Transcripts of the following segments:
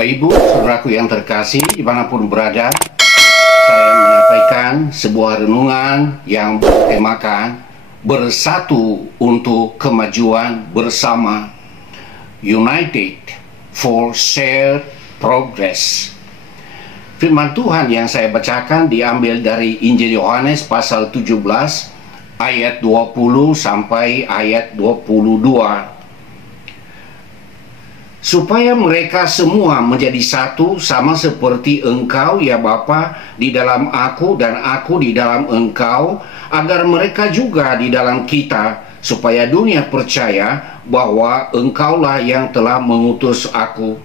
Bapak Ibu, saudaraku yang terkasih, dimanapun berada, saya menyampaikan sebuah renungan yang bertemakan bersatu untuk kemajuan bersama, United for Shared Progress. Firman Tuhan yang saya bacakan diambil dari Injil Yohanes pasal 17 ayat 20 sampai ayat 22. Supaya mereka semua menjadi satu, sama seperti Engkau ya Bapa di dalam Aku dan Aku di dalam Engkau, agar mereka juga di dalam kita, supaya dunia percaya bahwa Engkaulah yang telah mengutus Aku,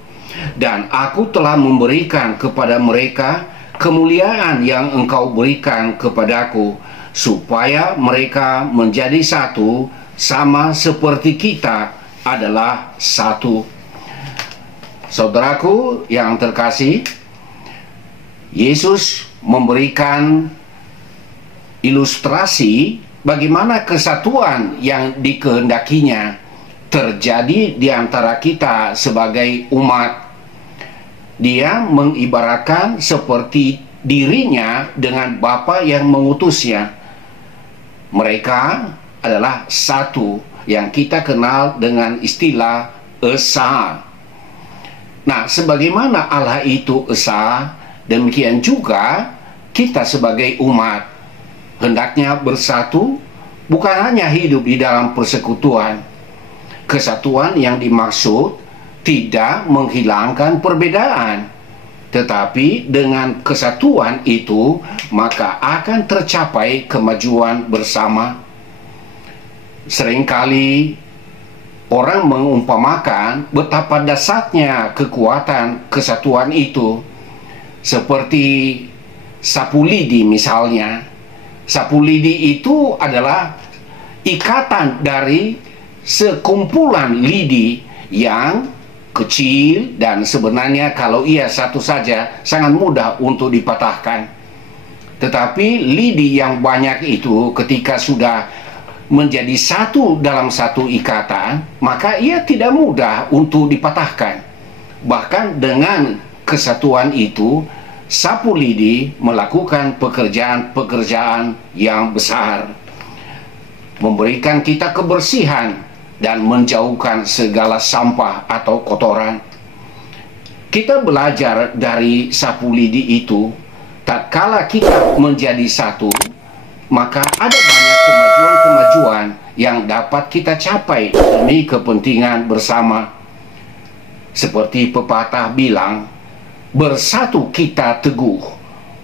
dan Aku telah memberikan kepada mereka kemuliaan yang Engkau berikan kepadaku, supaya mereka menjadi satu, sama seperti kita adalah satu. Saudaraku yang terkasih, Yesus memberikan ilustrasi bagaimana kesatuan yang dikehendakinya terjadi di antara kita sebagai umat. Dia mengibaratkan seperti dirinya dengan Bapa yang mengutusnya. Mereka adalah satu, yang kita kenal dengan istilah Esa. Nah, sebagaimana Allah itu Esa, demikian juga kita sebagai umat hendaknya bersatu, bukan hanya hidup di dalam persekutuan. Kesatuan yang dimaksud tidak menghilangkan perbedaan, tetapi dengan kesatuan itu maka akan tercapai kemajuan bersama. Seringkali orang mengumpamakan betapa dahsyatnya kekuatan kesatuan itu, seperti sapu lidi misalnya. Sapu lidi itu adalah ikatan dari sekumpulan lidi yang kecil, dan sebenarnya kalau ia satu saja sangat mudah untuk dipatahkan. Tetapi lidi yang banyak itu ketika sudah menjadi satu dalam satu ikatan, maka ia tidak mudah untuk dipatahkan. Bahkan dengan kesatuan itu, sapu lidi melakukan pekerjaan-pekerjaan yang besar, memberikan kita kebersihan dan menjauhkan segala sampah atau kotoran. Kita belajar dari sapu lidi itu, tatkala kita menjadi satu, maka ada banyak kemajuan yang dapat kita capai demi kepentingan bersama. Seperti pepatah bilang, bersatu kita teguh,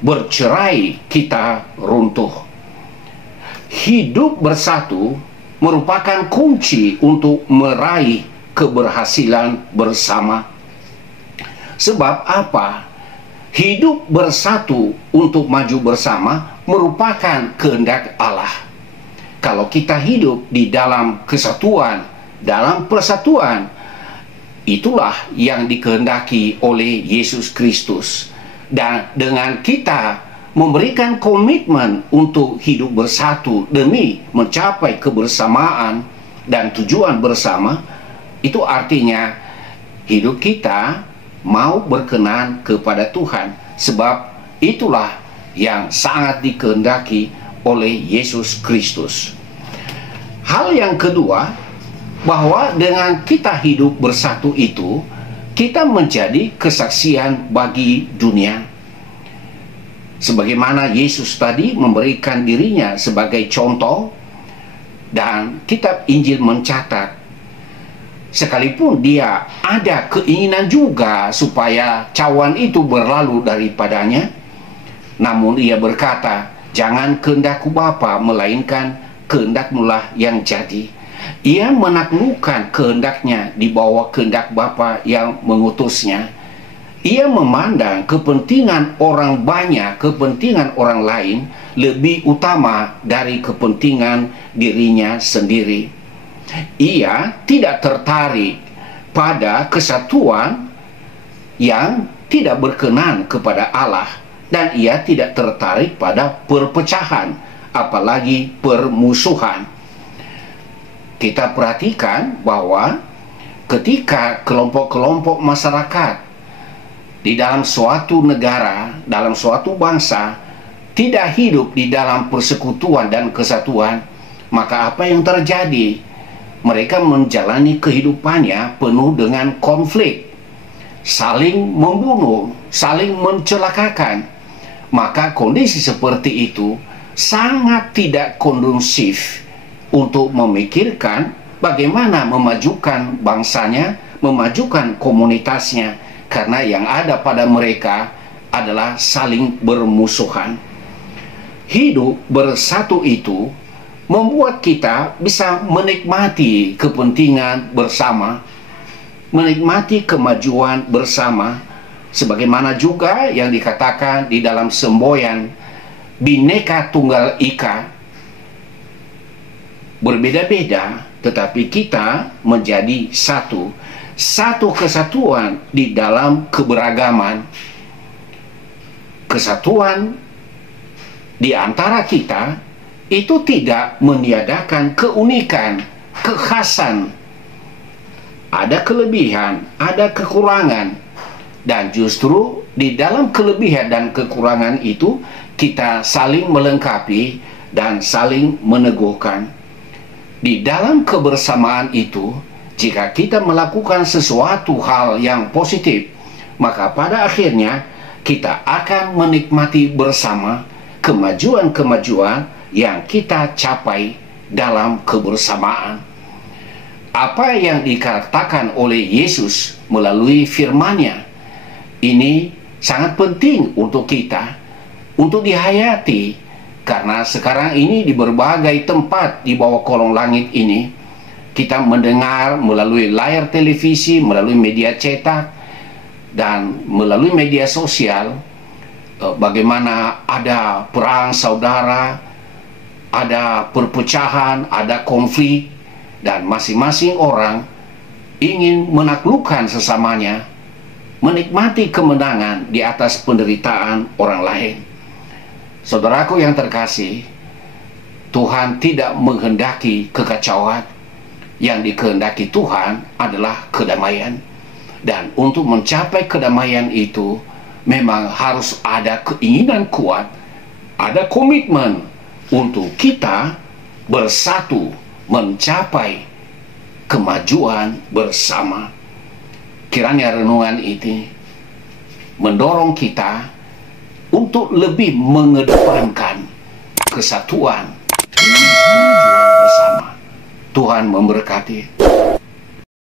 bercerai kita runtuh. Hidup bersatu merupakan kunci untuk meraih keberhasilan bersama. Sebab apa? Hidup bersatu untuk maju bersama merupakan kehendak Allah. Kalau kita hidup di dalam kesatuan, dalam persatuan, itulah yang dikehendaki oleh Yesus Kristus. Dan dengan kita memberikan komitmen untuk hidup bersatu demi mencapai kebersamaan dan tujuan bersama, itu artinya hidup kita mau berkenan kepada Tuhan, sebab itulah yang sangat dikehendaki oleh Yesus Kristus. Hal yang kedua, bahwa dengan kita hidup bersatu itu, kita menjadi kesaksian bagi dunia. Sebagaimana Yesus tadi memberikan dirinya sebagai contoh, dan kitab Injil mencatat, sekalipun dia ada keinginan juga supaya cawan itu berlalu daripadanya, namun ia berkata, jangan kehendakku Bapa, melainkan kehendakmulah yang jadi. Ia menaklukkan kehendaknya di bawah kehendak Bapa yang mengutusnya. Ia memandang kepentingan orang banyak, kepentingan orang lain lebih utama dari kepentingan dirinya sendiri. Ia tidak tertarik pada kesatuan yang tidak berkenan kepada Allah, dan ia tidak tertarik pada perpecahan, apalagi permusuhan. Kita perhatikan bahwa ketika kelompok-kelompok masyarakat di dalam suatu negara, dalam suatu bangsa, tidak hidup di dalam persekutuan dan kesatuan, maka apa yang terjadi? Mereka menjalani kehidupannya penuh dengan konflik, saling membunuh, saling mencelakakan. Maka kondisi seperti itu sangat tidak kondusif untuk memikirkan bagaimana memajukan bangsanya, memajukan komunitasnya, karena yang ada pada mereka adalah saling bermusuhan. Hidup bersatu itu membuat kita bisa menikmati kepentingan bersama, menikmati kemajuan bersama, sebagaimana juga yang dikatakan di dalam semboyan Bhinneka Tunggal Ika. Berbeda-beda, tetapi kita menjadi satu. Satu kesatuan di dalam keberagaman. Kesatuan di antara kita itu tidak meniadakan keunikan, kekhasan. Ada kelebihan, ada kekurangan. Dan justru di dalam kelebihan dan kekurangan itu kita saling melengkapi dan saling meneguhkan. Di dalam kebersamaan itu, jika kita melakukan sesuatu hal yang positif, maka pada akhirnya kita akan menikmati bersama kemajuan-kemajuan yang kita capai dalam kebersamaan. Apa yang dikatakan oleh Yesus melalui firman-Nya ini sangat penting untuk kita, untuk dihayati, karena sekarang ini di berbagai tempat di bawah kolong langit ini kita mendengar melalui layar televisi, melalui media cetak, dan melalui media sosial bagaimana ada perang saudara, ada perpecahan, ada konflik, dan masing-masing orang ingin menaklukkan sesamanya, menikmati kemenangan di atas penderitaan orang lain. Saudaraku yang terkasih, Tuhan tidak menghendaki kekacauan. Yang dikehendaki Tuhan adalah kedamaian. Dan untuk mencapai kedamaian itu memang harus ada keinginan kuat, ada komitmen untuk kita bersatu mencapai kemajuan bersama. Kiranya renungan ini mendorong kita untuk lebih mengedepankan kesatuan dan kemajuan bersama. Tuhan memberkati.